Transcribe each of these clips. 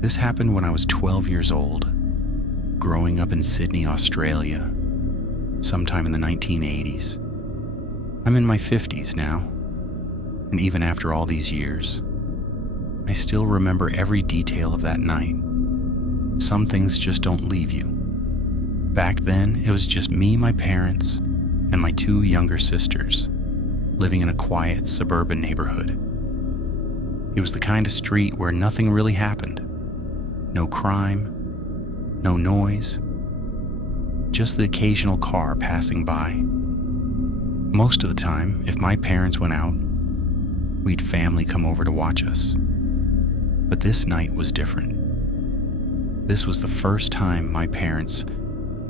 This happened when I was 12 years old, growing up in Sydney, Australia, sometime in the 1980s. I'm in my 50s now, and even after all these years, I still remember every detail of that night. Some things just don't leave you. Back then, it was just me, my parents, and my 2 younger sisters, living in a quiet suburban neighborhood. It was the kind of street where nothing really happened. No crime, no noise, just the occasional car passing by. Most of the time, if my parents went out, we'd family come over to watch us. But this night was different. This was the first time my parents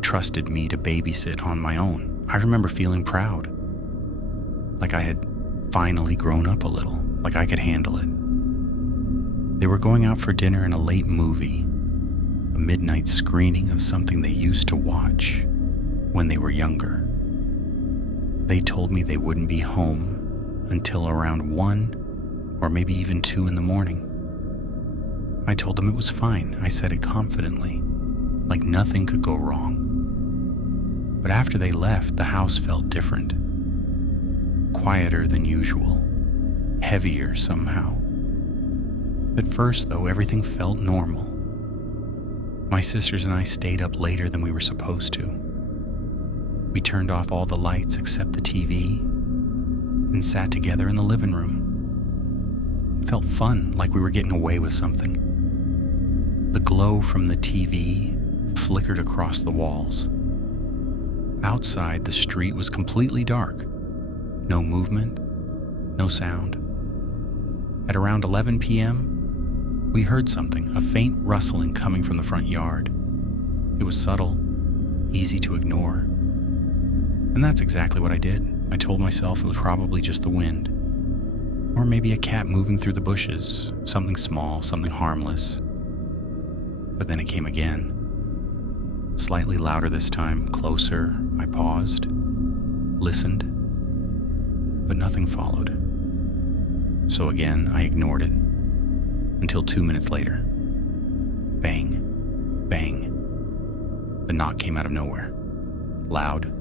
trusted me to babysit on my own. I remember feeling proud, like I had finally grown up a little, like I could handle it. They were going out for dinner in a late movie, a midnight screening of something they used to watch when they were younger. They told me they wouldn't be home until around 1 or maybe even 2 in the morning. I told them it was fine. I said it confidently, like nothing could go wrong. But after they left, the house felt different. Quieter than usual, heavier somehow. At first, though, everything felt normal. My sisters and I stayed up later than we were supposed to. We turned off all the lights except the TV and sat together in the living room. It felt fun, like we were getting away with something. The glow from the TV flickered across the walls. Outside, the street was completely dark. No movement, no sound. At around 11 p.m., we heard something, a faint rustling coming from the front yard. It was subtle, easy to ignore. And that's exactly what I did. I told myself it was probably just the wind. Or maybe a cat moving through the bushes, something small, something harmless. But then it came again. Slightly louder this time, closer. I paused, listened, but nothing followed. So again, I ignored it, until 2 minutes later. Bang, bang. The knock came out of nowhere. Loud,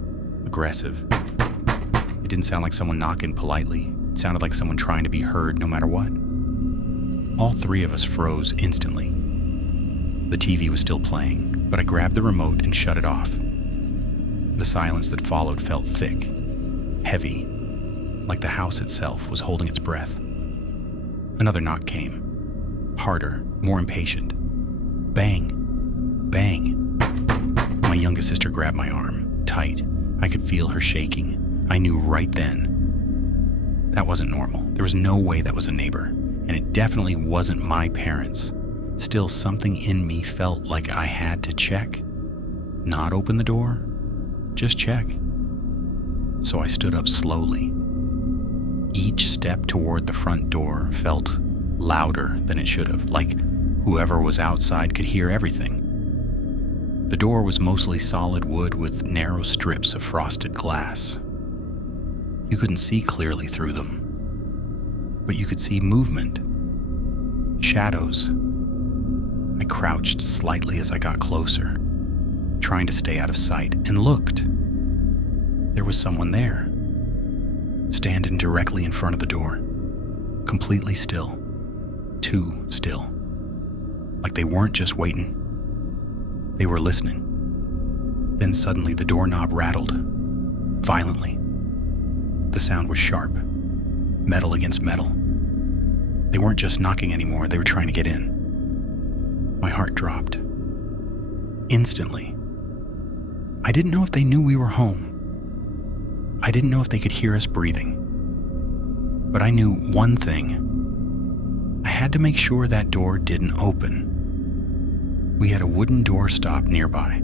aggressive. It didn't sound like someone knocking politely. It sounded like someone trying to be heard no matter what. All 3 of us froze instantly. The TV was still playing, but I grabbed the remote and shut it off. The silence that followed felt thick, heavy, like the house itself was holding its breath. Another knock came. Harder, more impatient. Bang, bang. My youngest sister grabbed my arm, tight. I could feel her shaking. I knew right then that wasn't normal. There was no way that was a neighbor, and it definitely wasn't my parents. Still, something in me felt like I had to check. Not open the door, just check. So I stood up slowly. Each step toward the front door felt louder than it should have, like whoever was outside could hear everything. The door was mostly solid wood with narrow strips of frosted glass. You couldn't see clearly through them, but you could see movement, shadows. I crouched slightly as I got closer, trying to stay out of sight, and looked. There was someone there, standing directly in front of the door, completely still, too still, like they weren't just waiting, they were listening. Then suddenly the doorknob rattled, violently. The sound was sharp, metal against metal. They weren't just knocking anymore, they were trying to get in. My heart dropped. Instantly. I didn't know if they knew we were home. I didn't know if they could hear us breathing. But I knew one thing. I had to make sure that door didn't open. We had a wooden doorstop nearby.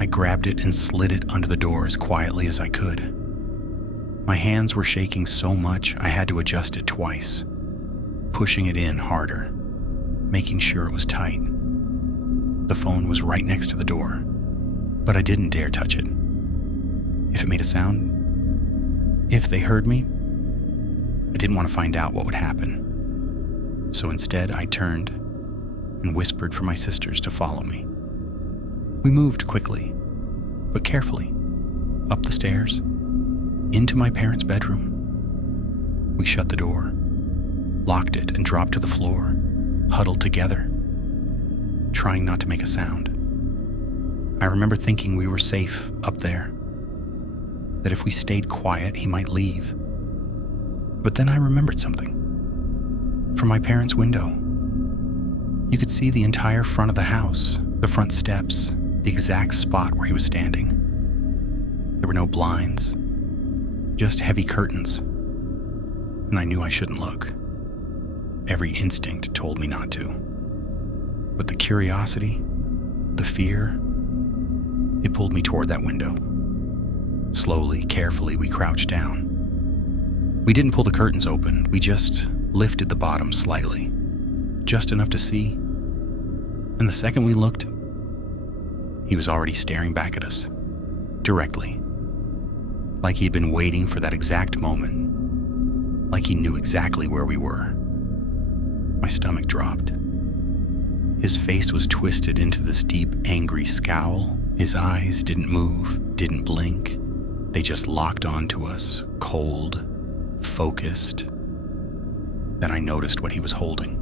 I grabbed it and slid it under the door as quietly as I could. My hands were shaking so much I had to adjust it twice, pushing it in harder, making sure it was tight. The phone was right next to the door, but I didn't dare touch it. If it made a sound, if they heard me, I didn't want to find out what would happen. So instead, I turned and whispered for my sisters to follow me. We moved quickly, but carefully, up the stairs, into my parents' bedroom. We shut the door, locked it, and dropped to the floor, huddled together, trying not to make a sound. I remember thinking we were safe up there, that if we stayed quiet, he might leave. But then I remembered something. From my parents' window, you could see the entire front of the house, the front steps, the exact spot where he was standing. There were no blinds, just heavy curtains, and I knew I shouldn't look. Every instinct told me not to. But the curiosity, the fear, it pulled me toward that window. Slowly, carefully, we crouched down. We didn't pull the curtains open, we just lifted the bottom slightly, just enough to see. And the second we looked, he was already staring back at us, directly, like he'd been waiting for that exact moment, like he knew exactly where we were. My stomach dropped. His face was twisted into this deep, angry scowl. His eyes didn't move, didn't blink. They just locked onto us, cold, focused. Then I noticed what he was holding.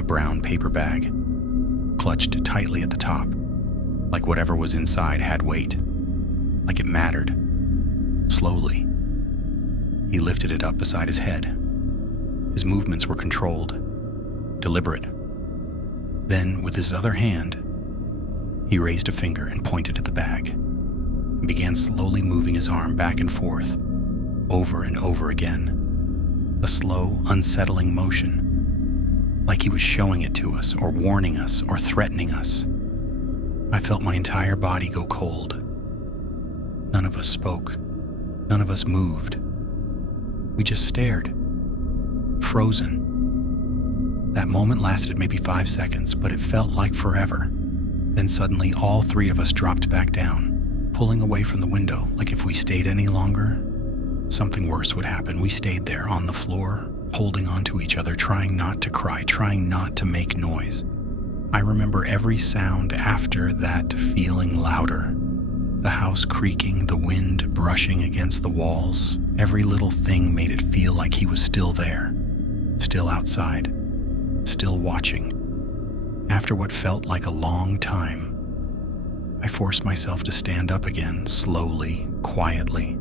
A brown paper bag, clutched tightly at the top, like whatever was inside had weight, like it mattered. Slowly, he lifted it up beside his head. His movements were controlled, deliberate. Then, with his other hand, he raised a finger and pointed at the bag, and began slowly moving his arm back and forth, over and over again. A slow, unsettling motion, like he was showing it to us, or warning us, or threatening us. I felt my entire body go cold. None of us spoke. None of us moved. We just stared, frozen. That moment lasted maybe 5 seconds, but it felt like forever. Then suddenly, all three of us dropped back down, pulling away from the window, like if we stayed any longer, something worse would happen. We stayed there on the floor, holding onto each other, trying not to cry, trying not to make noise. I remember every sound after that feeling louder. The house creaking, the wind brushing against the walls. Every little thing made it feel like he was still there, still outside, still watching. After what felt like a long time, I forced myself to stand up again, slowly, quietly.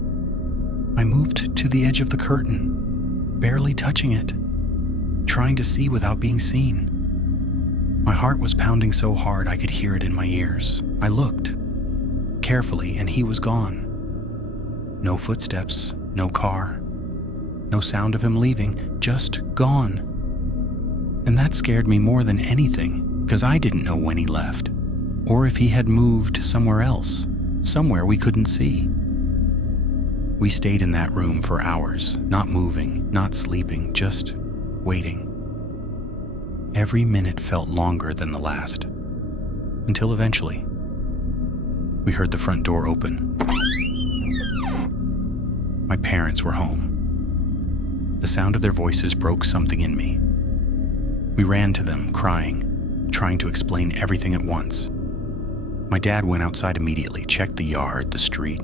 I moved to the edge of the curtain, barely touching it, trying to see without being seen. My heart was pounding so hard I could hear it in my ears. I looked, carefully, and he was gone. No footsteps, no car, no sound of him leaving, just gone. And that scared me more than anything, because I didn't know when he left, or if he had moved somewhere else, somewhere we couldn't see. We stayed in that room for hours, not moving, not sleeping, just waiting. Every minute felt longer than the last, until eventually, we heard the front door open. My parents were home. The sound of their voices broke something in me. We ran to them, crying, trying to explain everything at once. My dad went outside immediately, checked the yard, the street.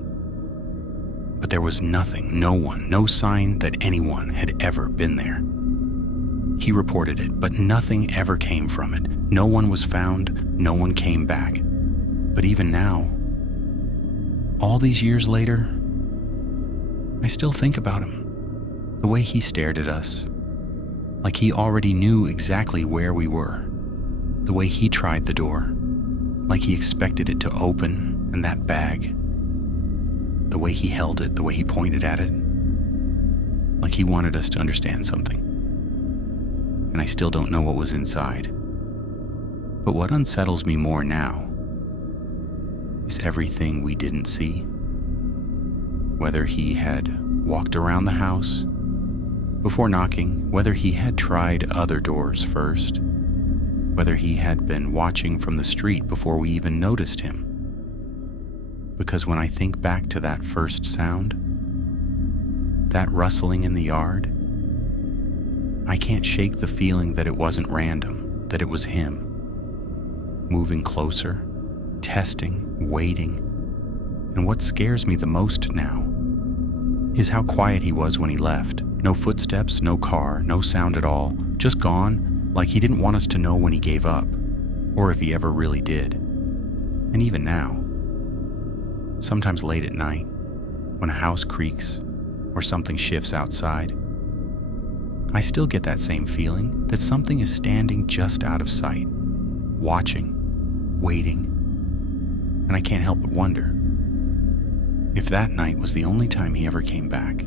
But there was nothing, no one, no sign that anyone had ever been there. He reported it, but nothing ever came from it. No one was found, no one came back. But even now, all these years later, I still think about him. The way he stared at us, like he already knew exactly where we were. The way he tried the door, like he expected it to open, and that bag. The way he held it, the way he pointed at it, like he wanted us to understand something. And I still don't know what was inside. But what unsettles me more now is everything we didn't see. Whether he had walked around the house before knocking, whether he had tried other doors first, whether he had been watching from the street before we even noticed him. Because when I think back to that first sound, that rustling in the yard, I can't shake the feeling that it wasn't random, that it was him. moving closer, testing, waiting. And what scares me the most now is how quiet he was when he left. No footsteps, no car, no sound at all, just gone, like he didn't want us to know when he gave up, or if he ever really did. And even now, sometimes late at night, when a house creaks or something shifts outside, I still get that same feeling that something is standing just out of sight, watching, waiting, and I can't help but wonder if that night was the only time he ever came back.